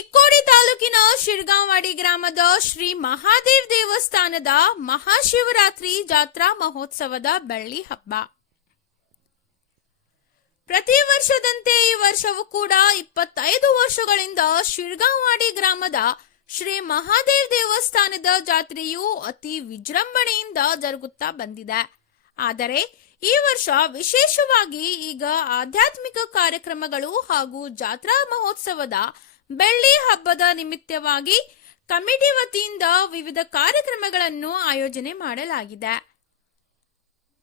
ಚಿಕ್ಕೋಡಿ ತಾಲೂಕಿನ ಶಿರ್ಗಾಂವಾಡಿ ಗ್ರಾಮದ ಶ್ರೀ ಮಹಾದೇವ್ ದೇವಸ್ಥಾನದ ಮಹಾಶಿವರಾತ್ರಿ ಜಾತ್ರಾ ಮಹೋತ್ಸವದ ಬೆಳ್ಳಿ ಹಬ್ಬ. ಪ್ರತಿ ವರ್ಷದಂತೆ ಈ ವರ್ಷವೂ ಕೂಡ ಇಪ್ಪತ್ತೈದು ವರ್ಷಗಳಿಂದ ಶಿರ್ಗಾಂವಾಡಿ ಗ್ರಾಮದ ಶ್ರೀ ಮಹಾದೇವ್ ದೇವಸ್ಥಾನದ ಜಾತ್ರೆಯು ಅತಿ ವಿಜೃಂಭಣೆಯಿಂದ ಜರುಗುತ್ತಾ ಬಂದಿದೆ. ಆದರೆ ಈ ವರ್ಷ ವಿಶೇಷವಾಗಿ ಈಗ ಆಧ್ಯಾತ್ಮಿಕ ಕಾರ್ಯಕ್ರಮಗಳು ಹಾಗೂ ಜಾತ್ರಾ ಮಹೋತ್ಸವದ ಬೆಳ್ಳಿ ಹಬ್ಬದ ನಿಮಿತ್ತವಾಗಿ ಕಮಿಟಿ ವತಿಯಿಂದ ವಿವಿಧ ಕಾರ್ಯಕ್ರಮಗಳನ್ನು ಆಯೋಜನೆ ಮಾಡಲಾಗಿದೆ.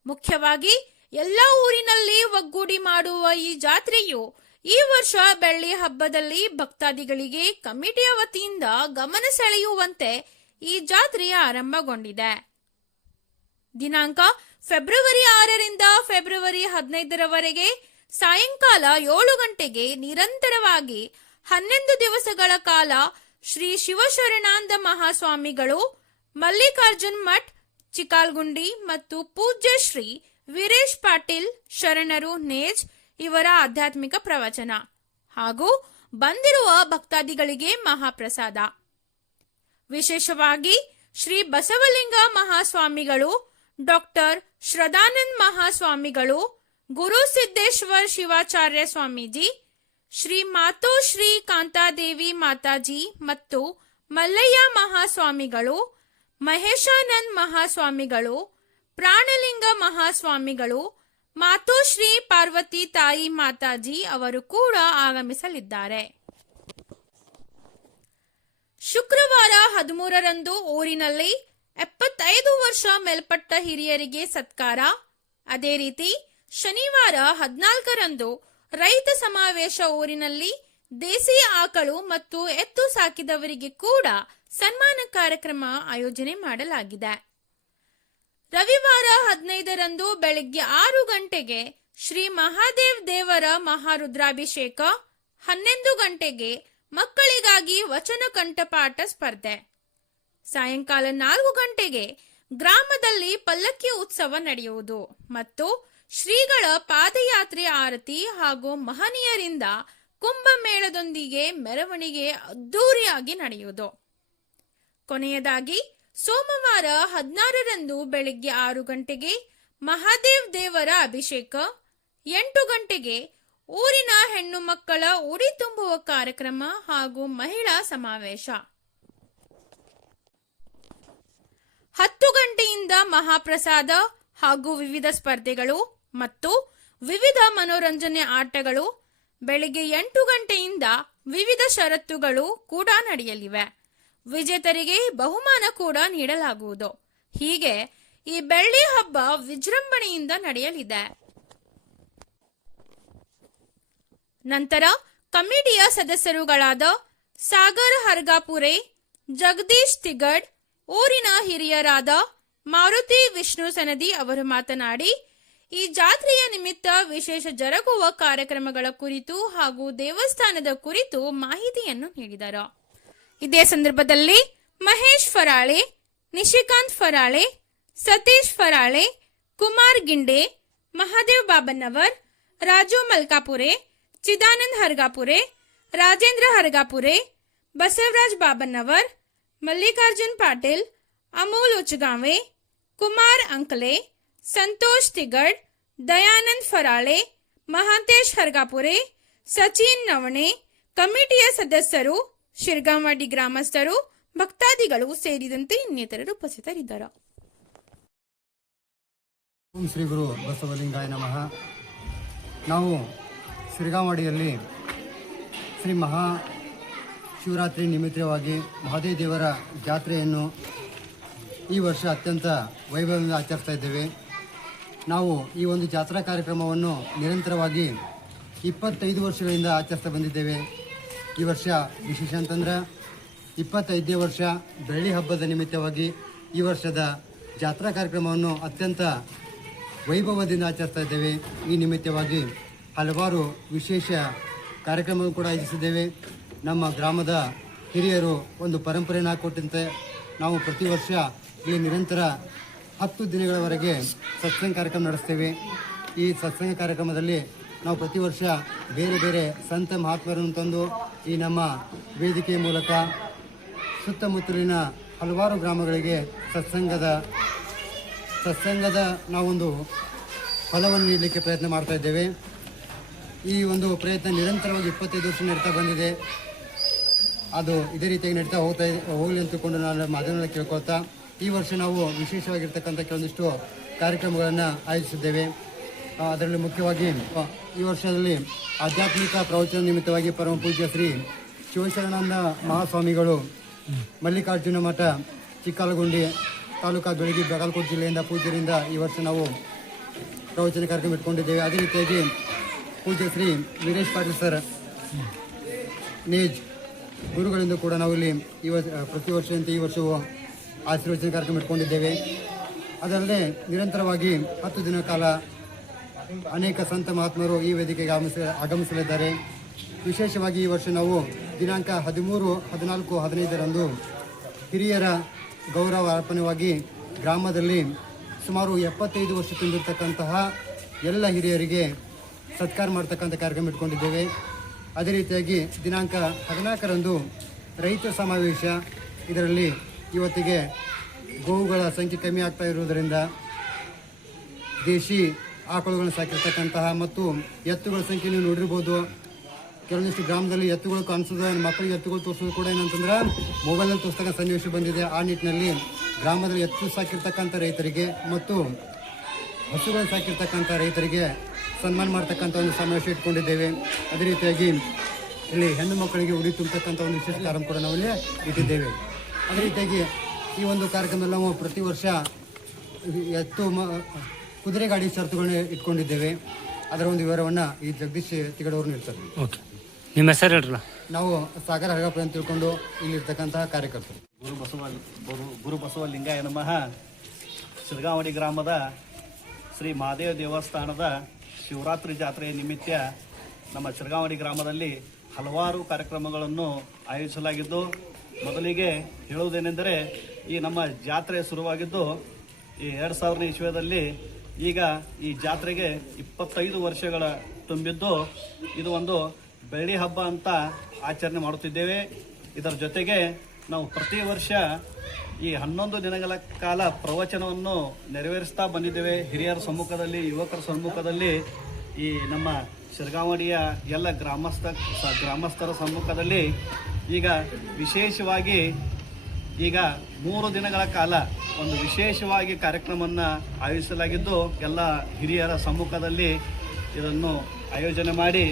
ಮುಖ್ಯವಾಗಿ ಎಲ್ಲ ಊರಿನಲ್ಲಿ ಒಗ್ಗೂಡಿ ಮಾಡುವ ಈ ಜಾತ್ರೆಯು ಈ ವರ್ಷ ಬೆಳ್ಳಿ ಹಬ್ಬದಲ್ಲಿ ಭಕ್ತಾದಿಗಳಿಗೆ ಕಮಿಟಿಯ ವತಿಯಿಂದ ಗಮನ ಸೆಳೆಯುವಂತೆ ಈ ಜಾತ್ರೆಯ ಆರಂಭಗೊಂಡಿದೆ. ದಿನಾಂಕ ಫೆಬ್ರವರಿ ಆರರಿಂದ ಫೆಬ್ರವರಿ ಹದಿನೈದರವರೆಗೆ ಸಾಯಂಕಾಲ ಏಳು ಗಂಟೆಗೆ ನಿರಂತರವಾಗಿ ಹನ್ನೊಂದು ದಿವಸಗಳ ಕಾಲ ಶ್ರೀ ಶಿವಶರಣಾನಂದ ಮಹಾಸ್ವಾಮಿಗಳು, ಮಲ್ಲಿಕಾರ್ಜುನ್ ಮಠ್, ಚಿಕಾಲ್ಗುಂಡಿ ಮತ್ತು ಪೂಜ್ಯ ಶ್ರೀ ವೀರೇಶ್ ಪಾಟೀಲ್ ಶರಣರು ನೇಜ್ ಇವರ ಆಧ್ಯಾತ್ಮಿಕ ಪ್ರವಚನ ಹಾಗೂ ಬಂದಿರುವ ಭಕ್ತಾದಿಗಳಿಗೆ ಮಹಾಪ್ರಸಾದ. ವಿಶೇಷವಾಗಿ ಶ್ರೀ ಬಸವಲಿಂಗ ಮಹಾಸ್ವಾಮಿಗಳು, ಡಾಕ್ಟರ್ ಶ್ರದಾನಂದ್ ಮಹಾಸ್ವಾಮಿಗಳು, ಗುರು ಸಿದ್ದೇಶ್ವರ್ ಶಿವಾಚಾರ್ಯ ಸ್ವಾಮೀಜಿ ಶ್ರೀ ಮಾತೋ ಶ್ರೀ ಕಾಂತಾದೇವಿ ಮಾತಾಜಿ ಮತ್ತು ಮಲ್ಲಯ್ಯ ಮಹಾಸ್ವಾಮಿಗಳು, ಮಹೇಶಾನಂದ್ ಮಹಾಸ್ವಾಮಿಗಳು, ಪ್ರಾಣಲಿಂಗ ಮಹಾಸ್ವಾಮಿಗಳು ಮಾತೋಶ್ರೀ ಪಾರ್ವತಿ ತಾಯಿ ಮಾತಾಜಿ ಅವರು ಕೂಡ ಆಗಮಿಸಲಿದ್ದಾರೆ. ಶುಕ್ರವಾರ ಹದಿಮೂರರಂದು ಊರಿನಲ್ಲಿ ಎಪ್ಪತ್ತೈದು ವರ್ಷ ಮೇಲ್ಪಟ್ಟ ಹಿರಿಯರಿಗೆ ಸತ್ಕಾರ. ಅದೇ ರೀತಿ ಶನಿವಾರ ಹದಿನಾಲ್ಕರಂದು ರೈತ ಸಮಾವೇಶ ಊರಿನಲ್ಲಿ ದೇಸಿ ಆಕಳು ಮತ್ತು ಎತ್ತು ಸಾಕಿದವರಿಗೆ ಕೂಡ ಸನ್ಮಾನ ಕಾರ್ಯಕ್ರಮ ಆಯೋಜನೆ ಮಾಡಲಾಗಿದೆ. ರವಿವಾರ ಹದಿನೈದರಂದು ಬೆಳಗ್ಗೆ ಆರು ಗಂಟೆಗೆ ಶ್ರೀ ಮಹಾದೇವ್ ದೇವರ ಮಹಾರುದ್ರಾಭಿಷೇಕ, ಹನ್ನೊಂದು ಗಂಟೆಗೆ ಮಕ್ಕಳಿಗಾಗಿ ವಚನ ಕಂಠಪಾಠ ಸ್ಪರ್ಧೆ. ಸಾಯಂಕಾಲ ನಾಲ್ಕು ಗಂಟೆಗೆ ಗ್ರಾಮದಲ್ಲಿ ಪಲ್ಲಕ್ಕಿ ಉತ್ಸವ ನಡೆಯುವುದು ಮತ್ತು ಶ್ರೀಗಳ ಪಾದಯಾತ್ರೆ ಆರತಿ ಹಾಗೂ ಮಹನೀಯರಿಂದ ಕುಂಭಮೇಳದೊಂದಿಗೆ ಮೆರವಣಿಗೆ ಅದ್ದೂರಿಯಾಗಿ ನಡೆಯುವುದು. ಕೊನೆಯದಾಗಿ, ಸೋಮವಾರ ಹದಿನಾರರಂದು ಬೆಳಿಗ್ಗೆ ಆರು ಗಂಟೆಗೆ ಮಹಾದೇವ್ ದೇವರ ಅಭಿಷೇಕ, ಎಂಟು ಗಂಟೆಗೆ ಊರಿನ ಹೆಣ್ಣು ಮಕ್ಕಳ ಉಡಿ ತುಂಬುವ ಕಾರ್ಯಕ್ರಮ ಹಾಗೂ ಮಹಿಳಾ ಸಮಾವೇಶ. ಹತ್ತು ಗಂಟೆಯಿಂದ ಮಹಾಪ್ರಸಾದ ಹಾಗೂ ವಿವಿಧ ಸ್ಪರ್ಧೆಗಳು ಮತ್ತು ವಿವಿಧ ಮನೋರಂಜನೆ ಆಟಗಳು ಬೆಳಿಗ್ಗೆ ಎಂಟು ಗಂಟೆಯಿಂದ ವಿವಿಧ ಷರತ್ತುಗಳು ಕೂಡ ನಡೆಯಲಿವೆ. ವಿಜೇತರಿಗೆ ಬಹುಮಾನ ಕೂಡ ನೀಡಲಾಗುವುದು. ಹೀಗೆ ಈ ಬೆಳ್ಳಿ ಹಬ್ಬ ವಿಜೃಂಭಣೆಯಿಂದ ನಡೆಯಲಿದೆ. ನಂತರ ಕಮಿಟಿಯ ಸದಸ್ಯರುಗಳಾದ ಸಾಗರ್ ಹರ್ಗಾಪುರೆ, ಜಗದೀಶ್ ತಿಗಡ್, ಊರಿನ ಹಿರಿಯರಾದ ಮಾರುತಿ ವಿಷ್ಣು ಸನದಿ ಅವರು ಮಾತನಾಡಿ ಈ ಜಾತ್ರೆಯ ನಿಮಿತ್ತ ವಿಶೇಷ ಜರುಗುವ ಕಾರ್ಯಕ್ರಮಗಳ ಕುರಿತು ಹಾಗೂ ದೇವಸ್ಥಾನದ ಕುರಿತು ಮಾಹಿತಿಯನ್ನು ನೀಡಿದರು. ಇದೇ ಸಂದರ್ಭದಲ್ಲಿ ಮಹೇಶ್ ಫರಾಳೆ, ನಿಶಿಕಾಂತ್ ಫರಾಳೆ, ಸತೀಶ್ ಫರಾಳೆ, ಕುಮಾರ್ ಗಿಂಡೆ, ಮಹಾದೇವ್ ಬಾಬನ್ನವರ್, ರಾಜು ಮಲ್ಕಾಪುರೆ, ಚಿದಾನಂದ್ ಹರ್ಗಾಪುರೆ, ರಾಜೇಂದ್ರ ಹರ್ಗಾಪುರೆ, ಬಸವರಾಜ್ ಬಾಬನ್ನವರ್, ಮಲ್ಲಿಕಾರ್ಜುನ್ ಪಾಟೀಲ್, ಅಮೋಲ್ ಉಚಗಾವೆ ಕುಮಾರ್ ಅಂಕಲೆ ಸಂತೋಷ್ ತಿಗಡ್ ದಯಾನಂದ್ ಫರಾಳೆ, ಮಹಾಂತೇಶ್ ಹರ್ಗಾಪುರೆ, ಸಚಿನ್ ನವಣೆ, ಕಮಿಟಿಯ ಸದಸ್ಯರು ಶಿರ್ಗಾಮಡಿ ಗ್ರಾಮಸ್ಥರು, ಭಕ್ತಾದಿಗಳು ಸೇರಿದಂತೆ ಇನ್ನಿತರರು ಉಪಸ್ಥಿತರಿದ್ದರು. ಓಂ ಶ್ರೀ ಗುರು ಬಸವಲಿಂಗಾಯ ನಮಃ. ನಾವು ಶಿರ್ಗಾಮಡಿಯಲ್ಲಿ ಶ್ರೀ ಮಹಾ ಶಿವರಾತ್ರಿ ನಿಮಿತ್ತವಾಗಿ ಮಹಾದೇವ ದೇವರ ಜಾತ್ರೆಯನ್ನು ಈ ವರ್ಷ ಅತ್ಯಂತ ವೈಭವದಿಂದ ಆಚರಿಸ್ತಾ ಇದ್ದೇವೆ. ನಾವು ಈ ಒಂದು ಜಾತ್ರಾ ಕಾರ್ಯಕ್ರಮವನ್ನು ನಿರಂತರವಾಗಿ ಇಪ್ಪತ್ತೈದು ವರ್ಷಗಳಿಂದ ಆಚರಿಸ್ತಾ ಬಂದಿದ್ದೇವೆ. ಈ ವರ್ಷ ವಿಶೇಷ ಅಂತಂದ್ರೆ ಇಪ್ಪತ್ತೈದನೇ ವರ್ಷ ಬೆಳ್ಳಿ ಹಬ್ಬದ ನಿಮಿತ್ತವಾಗಿ ಈ ವರ್ಷದ ಜಾತ್ರಾ ಕಾರ್ಯಕ್ರಮವನ್ನು ಅತ್ಯಂತ ವೈಭವದಿಂದ ಆಚರಿಸ್ತಾ ಇದ್ದೇವೆ. ಈ ನಿಮಿತ್ತವಾಗಿ ಹಲವಾರು ವಿಶೇಷ ಕಾರ್ಯಕ್ರಮ ಕೂಡ ಆಯೋಜಿಸಿದ್ದೇವೆ. ನಮ್ಮ ಗ್ರಾಮದ ಹಿರಿಯರು ಒಂದು ಪರಂಪರೆಯನ್ನು ಹಾಕೊಟ್ಟಂತೆ ನಾವು ಪ್ರತಿ ವರ್ಷ ಈ ನಿರಂತರ ಹತ್ತು ದಿನಗಳವರೆಗೆ ಸತ್ಸಂಗ ಕಾರ್ಯಕ್ರಮ ನಡೆಸ್ತೇವೆ. ಈ ಸತ್ಸಂಗ ಕಾರ್ಯಕ್ರಮದಲ್ಲಿ ನಾವು ಪ್ರತಿ ವರ್ಷ ಬೇರೆ ಬೇರೆ ಸಂತ ಮಹಾತ್ಮರನ್ನು ತಂದು ಈ ನಮ್ಮ ವೇದಿಕೆಯ ಮೂಲಕ ಸುತ್ತಮುತ್ತಲಿನ ಹಲವಾರು ಗ್ರಾಮಗಳಿಗೆ ಸತ್ಸಂಗದ ಸತ್ಸಂಗದ ನಾವೊಂದು ಫಲವನ್ನು ನೀಡಲಿಕ್ಕೆ ಪ್ರಯತ್ನ ಮಾಡ್ತಾ ಇದ್ದೇವೆ. ಈ ಒಂದು ಪ್ರಯತ್ನ ನಿರಂತರವಾಗಿ ಇಪ್ಪತ್ತೈದು ವರ್ಷ ನಡೀತಾ ಬಂದಿದೆ. ಅದು ಇದೇ ರೀತಿಯಾಗಿ ನಡೀತಾ ಹೋಗ್ತಾ ಹೋಗಲಿ ಅಂತಕೊಂಡು ನಾನು ಮಾಧ್ಯಮದಲ್ಲಿ ಕೇಳ್ಕೊಳ್ತಾ ಈ ವರ್ಷ ನಾವು ವಿಶೇಷವಾಗಿರ್ತಕ್ಕಂಥ ಕೆಲವೊಂದಿಷ್ಟು ಕಾರ್ಯಕ್ರಮಗಳನ್ನು ಆಯೋಜಿಸಿದ್ದೇವೆ. ಅದರಲ್ಲಿ ಮುಖ್ಯವಾಗಿ ಈ ವರ್ಷದಲ್ಲಿ ಆಧ್ಯಾತ್ಮಿಕ ಪ್ರವಚನ ನಿಮಿತ್ತವಾಗಿ ಪರಮ ಪೂಜ್ಯ ಶ್ರೀ ಶಿವಶರಣಾನಂದ ಮಹಾಸ್ವಾಮಿಗಳು, ಮಲ್ಲಿಕಾರ್ಜುನ ಮಠ, ಚಿಕ್ಕಲಗುಂಡಿ ತಾಲೂಕಾ ಬೆಳಗ್ಗೆ ಬಾಗಲಕೋಟೆ ಜಿಲ್ಲೆಯಿಂದ ಪೂಜ್ಯರಿಂದ ಈ ವರ್ಷ ನಾವು ಪ್ರವಚನ ಕಾರ್ಯಕ್ರಮ ಇಟ್ಕೊಂಡಿದ್ದೇವೆ. ಅದೇ ರೀತಿಯಾಗಿ ಪೂಜ್ಯ ಶ್ರೀ ವೀರೇಶ್ ಪಾಟೀಲ್ ಸರ್ ನೇಜ್ ಗುರುಗಳಿಂದ ಕೂಡ ನಾವು ಇಲ್ಲಿ ಈ ವರ್ಷ, ಪ್ರತಿ ವರ್ಷದಂತೆ ಈ ವರ್ಷವೂ ಆಶೀರ್ವಚನ ಕಾರ್ಯಕ್ರಮ ಇಟ್ಕೊಂಡಿದ್ದೇವೆ. ಅದಲ್ಲದೆ ನಿರಂತರವಾಗಿ ಹತ್ತು ದಿನ ಕಾಲ ಅನೇಕ ಸಂತ ಮಹಾತ್ಮರು ಈ ವೇದಿಕೆಗೆ ಆಗಮಿಸ ಆಗಮಿಸಲಿದ್ದಾರೆ. ವಿಶೇಷವಾಗಿ ಈ ವರ್ಷ ನಾವು ದಿನಾಂಕ ಹದಿಮೂರು, ಹದಿನಾಲ್ಕು, ಹದಿನೈದರಂದು ಹಿರಿಯರ ಗೌರವ ಅರ್ಪಣೆವಾಗಿ ಗ್ರಾಮದಲ್ಲಿ ಸುಮಾರು ಎಪ್ಪತ್ತೈದು ವರ್ಷ ತುಂಬಿರ್ತಕ್ಕಂತಹ ಎಲ್ಲ ಹಿರಿಯರಿಗೆ ಸತ್ಕಾರ ಮಾಡ್ತಕ್ಕಂಥ ಕಾರ್ಯಕ್ರಮ ಇಟ್ಕೊಂಡಿದ್ದೇವೆ. ಅದೇ ರೀತಿಯಾಗಿ ದಿನಾಂಕ ಹದಿನಾಲ್ಕರಂದು ರೈತ ಸಮಾವೇಶ ಇದರಲ್ಲಿ ಇವತ್ತಿಗೆ ಗೋವುಗಳ ಸಂಖ್ಯೆ ಕಮ್ಮಿ ಆಗ್ತಾ ಇರುವುದರಿಂದ ದೇಶಿ ಆಕಳುಗಳನ್ನು ಸಾಕಿರ್ತಕ್ಕಂತಹ ಮತ್ತು ಎತ್ತುಗಳ ಸಂಖ್ಯೆ ನೀವು ನೋಡಿರ್ಬೋದು. ಕೆಲವೊಂದಿಷ್ಟು ಗ್ರಾಮದಲ್ಲಿ ಎತ್ತುಗಳು ಕಾಣಿಸೋದು ಮಕ್ಕಳಿಗೆ ಎತ್ತುಗಳು ತೋರಿಸೋದು ಕೂಡ ಏನಂತಂದ್ರೆ ಮೊಬೈಲಲ್ಲಿ ತೋರಿಸ್ತಕ್ಕ ಸನ್ನಿವೇಶ ಬಂದಿದೆ. ಆ ನಿಟ್ಟಿನಲ್ಲಿ ಗ್ರಾಮದಲ್ಲಿ ಎತ್ತು ಸಾಕಿರ್ತಕ್ಕಂಥ ರೈತರಿಗೆ ಮತ್ತು ಹಸುಗಳನ್ನು ಸಾಕಿರ್ತಕ್ಕಂಥ ರೈತರಿಗೆ ಸನ್ಮಾನ ಮಾಡ್ತಕ್ಕಂಥ ಒಂದು ಸಮಾವೇಶ ಇಟ್ಕೊಂಡಿದ್ದೇವೆ. ಅದೇ ರೀತಿಯಾಗಿ ಇಲ್ಲಿ ಹೆಣ್ಣು ಮಕ್ಕಳಿಗೆ ಉಡಿ ತುಂಬತಕ್ಕಂಥ ಒಂದು ವಿಶೇಷ ಕಾರ್ಯಕ್ರಮ ಕೂಡ ನಾವಿಲ್ಲಿ ಇಟ್ಟಿದ್ದೇವೆ. ಅದೇ ರೀತಿಯಾಗಿ ಈ ಒಂದು ಕಾರ್ಯಕ್ರಮದಲ್ಲಿ ನಾವು ಪ್ರತಿ ವರ್ಷ ಎತ್ತು ಮ ಕುದುರೆ ಗಾಡಿ ಷರತ್ತುಗಳನ್ನ ಇಟ್ಕೊಂಡಿದ್ದೇವೆ. ಅದರ ಒಂದು ವಿವರವನ್ನು ಈ ಜಗದೀಶ್ ತಿಗಡವರು ನೀಡ್ತಾರೆ. ಓಕೆ. ನಿಮ್ಮ ಹೆಸರು ಹೇಳ್ರಲ್ಲ? ನಾವು ಸಾಗರ ಹರಗಪ್ಪ ಅಂತ ತಿಳ್ಕೊಂಡು ಇಲ್ಲಿರ್ತಕ್ಕಂತಹ ಕಾರ್ಯಕರ್ತರು. ಗುರು ಬಸವ ಗುರು ಗುರು ಬಸವ ಲಿಂಗಾಯ ನಮಃ. ಶಿರ್ಗಾವಡಿ ಗ್ರಾಮದ ಶ್ರೀ ಮಹಾದೇವ ದೇವಸ್ಥಾನದ ಶಿವರಾತ್ರಿ ಜಾತ್ರೆಯ ನಿಮಿತ್ತ ನಮ್ಮ ಶಿರ್ಗಾವಡಿ ಗ್ರಾಮದಲ್ಲಿ ಹಲವಾರು ಕಾರ್ಯಕ್ರಮಗಳನ್ನು ಆಯೋಜಿಸಲಾಗಿದ್ದು ಮೊದಲಿಗೆ ಹೇಳುವುದೇನೆಂದರೆ, ಈ ನಮ್ಮ ಜಾತ್ರೆ ಶುರುವಾಗಿದ್ದು, ಈ ಎರಡು ಸಾವಿರದ ಇಸ್ವಿಯಲ್ಲಿ ಈಗ ಈ ಜಾತ್ರೆಗೆ ಇಪ್ಪತ್ತೈದು ವರ್ಷಗಳ ತುಂಬಿದ್ದು, ಇದು ಒಂದು ಬೆಳ್ಳಿ ಹಬ್ಬ ಅಂತ ಆಚರಣೆ ಮಾಡುತ್ತಿದ್ದೇವೆ. ಇದರ ಜೊತೆಗೆ ನಾವು ಪ್ರತಿ ವರ್ಷ ಈ ಹನ್ನೊಂದು ದಿನಗಳ ಕಾಲ ಪ್ರವಚನವನ್ನು ನೆರವೇರಿಸ್ತಾ ಬಂದಿದ್ದೇವೆ. ಹಿರಿಯರ ಸಮ್ಮುಖದಲ್ಲಿ, ಯುವಕರ ಸಮ್ಮುಖದಲ್ಲಿ, ಈ ನಮ್ಮ ಶಿರಗಾವಣಿಯ ಎಲ್ಲ ಗ್ರಾಮಸ್ಥ, ಗ್ರಾಮಸ್ಥರ ಸಮ್ಮುಖದಲ್ಲಿ. ಈಗ ವಿಶೇಷವಾಗಿ ಈಗ ಮೂರು ದಿನಗಳ ಕಾಲ ಒಂದು ವಿಶೇಷವಾಗಿ ಕಾರ್ಯಕ್ರಮವನ್ನು ಆಯೋಜಿಸಲಾಗಿದ್ದು ಎಲ್ಲ ಹಿರಿಯರ ಸಮ್ಮುಖದಲ್ಲಿ ಇದನ್ನು ಆಯೋಜನೆ ಮಾಡಿ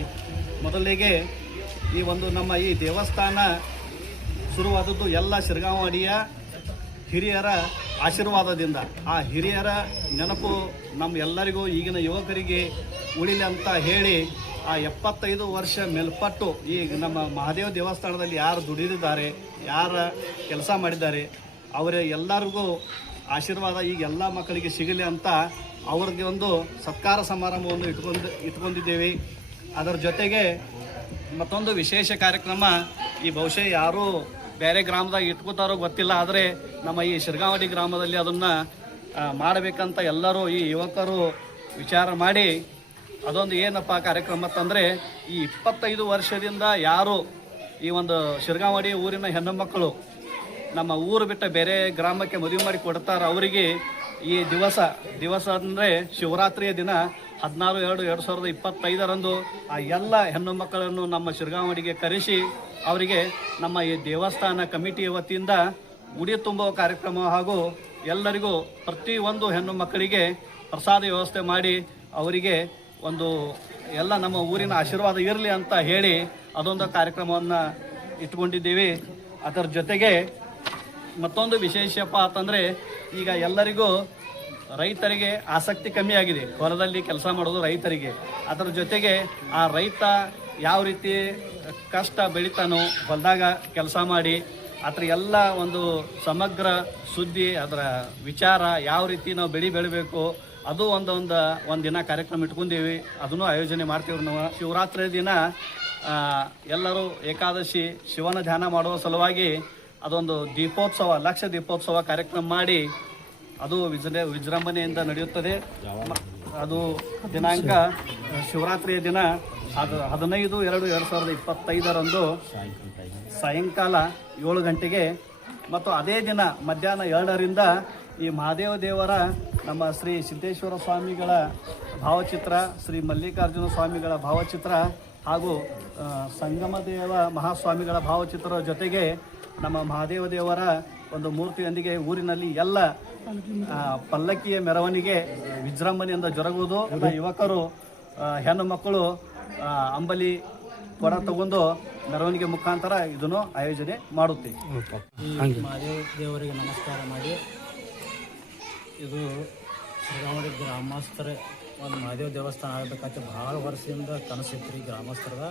ಮೊದಲಿಗೆ ಈ ಒಂದು ನಮ್ಮ ಈ ದೇವಸ್ಥಾನ ಶುರುವಾದದ್ದು ಎಲ್ಲ ಶಿರಗಾಂವಾಡಿಯ ಹಿರಿಯರ ಆಶೀರ್ವಾದದಿಂದ. ಆ ಹಿರಿಯರ ನೆನಪು ನಮ್ಮ ಎಲ್ಲರಿಗೂ ಈಗಿನ ಯುವಕರಿಗೆ ಉಳಿಲಿ ಅಂತ ಹೇಳಿ ಆ ಎಪ್ಪತ್ತೈದು ವರ್ಷ ಮೇಲ್ಪಟ್ಟು ಈ ನಮ್ಮ ಮಹಾದೇವ ದೇವಸ್ಥಾನದಲ್ಲಿ ಯಾರು ದುಡಿದಿದ್ದಾರೆ, ಯಾರು ಕೆಲಸ ಮಾಡಿದ್ದಾರೆ, ಅವರ ಎಲ್ಲರಿಗೂ ಆಶೀರ್ವಾದ, ಈಗ ಎಲ್ಲ ಮಕ್ಕಳಿಗೆ ಸಿಗಲಿ ಅಂತ ಅವ್ರಿಗೆ ಒಂದು ಸತ್ಕಾರ ಸಮಾರಂಭವನ್ನು ಇಟ್ಕೊಂಡು ಇಟ್ಕೊಂಡಿದ್ದೇವೆ. ಅದರ ಜೊತೆಗೆ ಮತ್ತೊಂದು ವಿಶೇಷ ಕಾರ್ಯಕ್ರಮ, ಈ ಬಹುಶಃ ಯಾರೂ ಬೇರೆ ಗ್ರಾಮದಾಗ ಇಟ್ಕೋತಾರೋ ಗೊತ್ತಿಲ್ಲ, ಆದರೆ ನಮ್ಮ ಈ ಶಿರ್ಗಾವಡಿ ಗ್ರಾಮದಲ್ಲಿ ಅದನ್ನು ಮಾಡಬೇಕಂತ ಎಲ್ಲರೂ ಈ ಯುವಕರು ವಿಚಾರ ಮಾಡಿ ಅದೊಂದು ಏನಪ್ಪ ಕಾರ್ಯಕ್ರಮ ಅಂತಂದರೆ, ಈ ಇಪ್ಪತ್ತೈದು ವರ್ಷದಿಂದ ಯಾರು ಈ ಒಂದು ಶಿರ್ಗಾವಡಿ ಊರಿನ ಹೆಣ್ಣು ಮಕ್ಕಳು ನಮ್ಮ ಊರು ಬಿಟ್ಟ ಬೇರೆ ಗ್ರಾಮಕ್ಕೆ ಮದುವೆ ಮಾಡಿ ಕೊಡ್ತಾರೆ ಅವರಿಗೆ ಈ ದಿವಸ ದಿವಸ ಅಂದರೆ ಶಿವರಾತ್ರಿಯ ದಿನ ಹದಿನಾರು, ಎರಡು ಎರಡು ಸಾವಿರದ ಇಪ್ಪತ್ತೈದರಂದು ಆ ಎಲ್ಲ ಹೆಣ್ಣು ಮಕ್ಕಳನ್ನು ನಮ್ಮ ಶಿರಗಾವಡಿಗೆ ಕರೆಸಿ ಅವರಿಗೆ ನಮ್ಮ ಈ ದೇವಸ್ಥಾನ ಕಮಿಟಿಯ ವತಿಯಿಂದ ಉಡಿ ತುಂಬುವ ಕಾರ್ಯಕ್ರಮ ಹಾಗೂ ಎಲ್ಲರಿಗೂ ಪ್ರತಿಯೊಂದು ಹೆಣ್ಣು ಮಕ್ಕಳಿಗೆ ಪ್ರಸಾದ ವ್ಯವಸ್ಥೆ ಮಾಡಿ ಅವರಿಗೆ ಒಂದು ಎಲ್ಲ ನಮ್ಮ ಊರಿನ ಆಶೀರ್ವಾದ ಇರಲಿ ಅಂತ ಹೇಳಿ ಅದೊಂದು ಕಾರ್ಯಕ್ರಮವನ್ನು ಇಟ್ಕೊಂಡಿದ್ದೀವಿ ಅದರ ಜೊತೆಗೆ ಮತ್ತೊಂದು ವಿಶೇಷಪ್ಪ ಅಂತಂದರೆ ಈಗ ಎಲ್ಲರಿಗೂ ರೈತರಿಗೆ ಆಸಕ್ತಿ ಕಮ್ಮಿ ಆಗಿದೆ. ಹೊಲದಲ್ಲಿ ಕೆಲಸ ಮಾಡೋದು ರೈತರಿಗೆ. ಅದರ ಜೊತೆಗೆ ಆ ರೈತ ಯಾವ ರೀತಿ ಕಷ್ಟ ಬೆಳಿತಾನೋ ಹೊಲದಾಗ ಕೆಲಸ ಮಾಡಿ ಅದ್ರ ಎಲ್ಲ ಒಂದು ಸಮಗ್ರ ಸುದ್ದಿ, ಅದರ ವಿಚಾರ ಯಾವ ರೀತಿ ನಾವು ಬೆಳೆ ಬೆಳಿಬೇಕು ಅದು ಒಂದೊಂದು ಒಂದು ದಿನ ಕಾರ್ಯಕ್ರಮ ಇಟ್ಕೊಂಡೀವಿ. ಅದನ್ನು ಆಯೋಜನೆ ಮಾಡ್ತೀವಿ ನಾವು. ಶಿವರಾತ್ರಿ ದಿನ ಎಲ್ಲರೂ ಏಕಾದಶಿ ಶಿವನ ಧ್ಯಾನ ಮಾಡುವ ಸಲುವಾಗಿ ಅದೊಂದು ದೀಪೋತ್ಸವ, ಲಕ್ಷ ದೀಪೋತ್ಸವ ಕಾರ್ಯಕ್ರಮ ಮಾಡಿ ಅದು ವಿಜೃ ವಿಜೃಂಭಣೆಯಿಂದ ನಡೆಯುತ್ತದೆ. ಅದು ದಿನಾಂಕ ಶಿವರಾತ್ರಿಯ ದಿನ ಅದು, ಹದಿನೈದು ಎರಡು ಎರಡು ಸಾವಿರದ ಇಪ್ಪತ್ತೈದರಂದು ಸಾಯಂಕಾಲ ಏಳು ಗಂಟೆಗೆ ಮತ್ತು ಅದೇ ದಿನ ಮಧ್ಯಾಹ್ನ ಎರಡರಿಂದ ಈ ಮಹಾದೇವ ದೇವರ ನಮ್ಮ ಶ್ರೀ ಸಿದ್ದೇಶ್ವರ ಸ್ವಾಮಿಗಳ ಭಾವಚಿತ್ರ ಶ್ರೀ ಮಲ್ಲಿಕಾರ್ಜುನ ಸ್ವಾಮಿಗಳ ಭಾವಚಿತ್ರ ಹಾಗೂ ಸಂಗಮದೇವ ಮಹಾಸ್ವಾಮಿಗಳ ಭಾವಚಿತ್ರ ಜೊತೆಗೆ ನಮ್ಮ ಮಹಾದೇವ ದೇವರ ಒಂದು ಮೂರ್ತಿಯೊಂದಿಗೆ ಊರಿನಲ್ಲಿ ಎಲ್ಲ ಪಲ್ಲಕ್ಕಿಯ ಮೆರವಣಿಗೆ ವಿಜೃಂಭಣೆಯಿಂದ ಜರುಗುವುದು. ಯುವಕರು ಹೆಣ್ಣು ಮಕ್ಕಳು ಅಂಬಲಿ ಕೊಡ ತಗೊಂಡು ಮೆರವಣಿಗೆ ಮುಖಾಂತರ ಇದನ್ನು ಆಯೋಜನೆ ಮಾಡುತ್ತೆ ಮಹಾದೇವ ದೇವರಿಗೆ ನಮಸ್ಕಾರ ಮಾಡಿ. ಇದು ಶ್ರೀರಾಮಡಿ ಗ್ರಾಮಸ್ಥರ, ಒಂದು ಮಹಾದೇವ ದೇವಸ್ಥಾನ ಆಗಬೇಕಂತ ಭಾಳ ವರ್ಷದಿಂದ ಕನಸಿತ್ತು ರೀ ಗ್ರಾಮಸ್ಥರದ.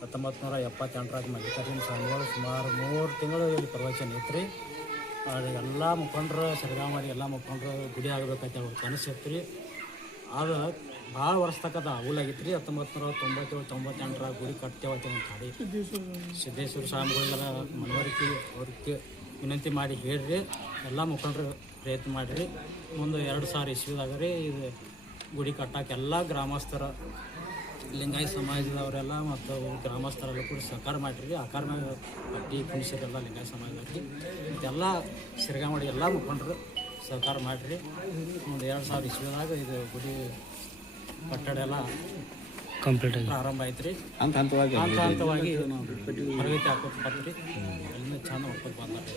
ಹತ್ತೊಂಬತ್ತು ನೂರ ಎಪ್ಪತ್ತೆಂಟರಾಗ ಮಲ್ಲಿಕಾರ್ಜುನ ಸ್ವಾಮಿಗಳು ಸುಮಾರು ಮೂರು ತಿಂಗಳು ಇಲ್ಲಿ ಪ್ರವಚನ ಇತ್ತು ರೀ ಅದು ಎಲ್ಲ ಮುಖಂಡರು ಶ್ರೀರಾಮಡಿ ಎಲ್ಲ ಮುಖಂಡರು ಗುಡಿ ಆಗಬೇಕಂತ ಅವ್ರ ಕನಸಿತ್ತು ರೀ ಅದು ಭಾಳ ವರ್ಷ ತಕ್ಕದ ಅವಲಾಗಿತ್ತು ರೀ ಹತ್ತೊಂಬತ್ತು ನೂರ ತೊಂಬತ್ತೇಳು, ತೊಂಬತ್ತೆಂಟರಾಗ ಗುಡಿ ಕಟ್ತೇವತ್ತೆ ಅಂತ ಹೇಳಿ ಸಿದ್ದೇಶ್ವರ ಸ್ವಾಮಿಗಳೆಲ್ಲ ಮನವರಿಕೆ, ಅವ್ರಿಗೆ ವಿನಂತಿ ಮಾಡಿ ಹೇಳ್ರಿ. ಎಲ್ಲ ಮುಖಂಡರು ಪ್ರಯತ್ನ ಮಾಡಿರಿ. ಮುಂದೆ ಎರಡು ಸಾವಿರ ಇಸ್ವಿದಾಗ ರೀ ಇದು ಗುಡಿ ಕಟ್ಟಕ್ಕೆ ಎಲ್ಲ ಗ್ರಾಮಸ್ಥರ ಲಿಂಗಾಯತ ಸಮಾಜದವರೆಲ್ಲ ಮತ್ತು ಗ್ರಾಮಸ್ಥರೆಲ್ಲ ಕೂಡ ಸಹಕಾರ ಮಾಡಿರಿ. ಆಕಾರ ಮ್ಯಾಗ ಪಟ್ಟಿ ಕುಣಿಸಿರೆಲ್ಲ ಲಿಂಗಾಯತ ಸಮಾಜದವ್ರಿಗೆ ಮತ್ತೆಲ್ಲ ಸಿರಗಾಮಡಿ ಎಲ್ಲ ಮುಖಂಡರು ಸಹಕಾರ ಮಾಡಿರಿ. ಒಂದು ಎರಡು ಸಾವಿರ ಇಸ್ವಿದಾಗ ಇದು ಗುಡಿ ಕಟ್ಟಡ ಎಲ್ಲ ಕಂಪ್ಲೀಟ್ ಆಗಿ ಪ್ರಾರಂಭ ಆಯ್ತು ರೀ ಹಂತ ಹಂತವಾಗಿ ಹಂತ ಹಂತವಾಗಿ ಮರಗತಿ ಹಾಕೋದು ಬರ್ತೀರಿ ಹೋಗ್ಕೊತ ಬಂದಾರೆ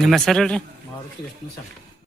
ನಿಮ್ಮ ಹೆಸರು ಹೇಳ್ರಿ? ಮಾರುತಿ ವಿಷ್ಣು ಸರ್